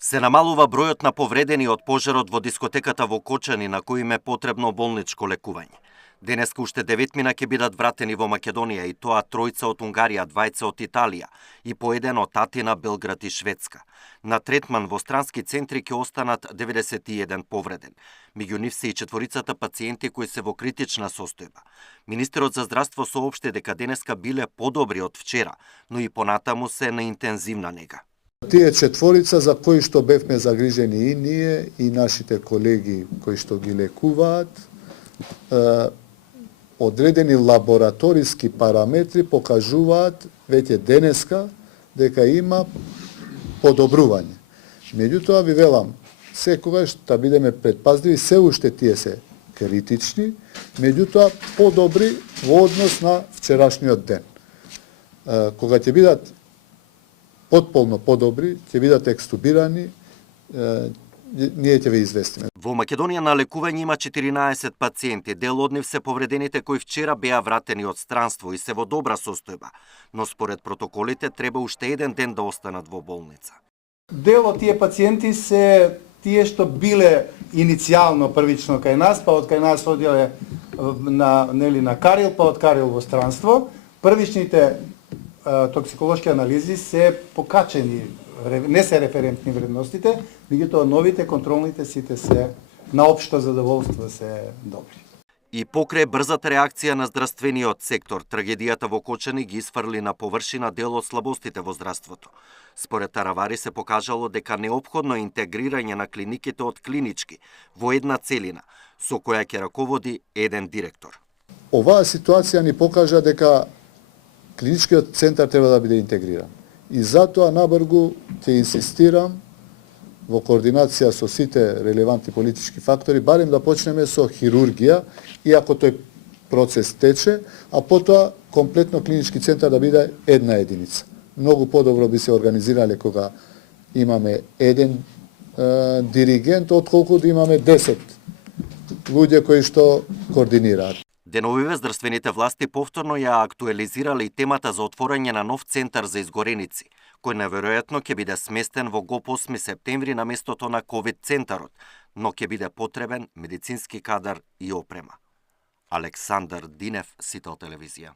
Се намалува бројот на повредени од пожарот во дискотеката во Кочани, на кои им е потребно болничко лекување. Денеска уште 9 ќе бидат вратени во Македонија, и тоа 3 од Унгарија, 2 од Италија и по 1 од Атина, Белград и Шведска. На третман во странски центри ќе останат 91 повреден. Меѓу нив се и 4 пациенти кои се во критична состојба. Министерот за здравство соопшти дека денеска биле подобри од вчера, но и понатаму се на интензивна нега. Тие 4 за кои што бевме загрижени и ние и нашите колеги кои што ги лекуваат, одредени лабораториски параметри покажуваат веќе денеска дека има подобрување. Меѓутоа ви велам, секогаш да бидеме предпазливи, се уште тие се критични, меѓутоа подобри во однос на вчерашниот ден. Кога ќе бидат потполно подобри, ќе бидат екстубирани, ние ќе ве известиме. Во Македонија на лекување има 14 пациенти, дел од нив се повредените кои вчера беа вратени од странство и се во добра состојба, но според протоколите треба уште еден ден да останат во болница. Дел од тие пациенти се тие што биле иницијално првично кај нас, па од кај нас одиле на Карил, па од Карил во странство. Првичните токсиколошки анализи се покачени, не се референтни вредностите, меѓутоа новите контролните сите се на општо задоволство се добри. И покрај брзата реакција на здравствениот сектор, трагедијата во Кочани ги изфрли на површина дел од слабостите во здравството. Според Таравари се покажало дека неопходно е интегрирање на клиниките од клинички во една целина, со која ќе раководи еден директор. Оваа ситуација ни покажа дека клиничкиот центар треба да биде интегриран. И затоа набргу ќе инсистирам во координација со сите релевантни политички фактори, барем да почнеме со хирургија, иако тој процес тече, а потоа комплетно клинички центар да биде една единица. Многу подобро би се организирале кога имаме еден диригент, отколку да имаме 10 луѓе кои што координираат. Деновиве здравствените власти повторно ја актуализирале и темата за отворање на нов центар за изгореници, кој наверојатно ќе биде сместен во ГОП 8 септември на местото на ковид центарот, но ќе биде потребен медицински кадар и опрема. Александар Динев, Сител телевизија.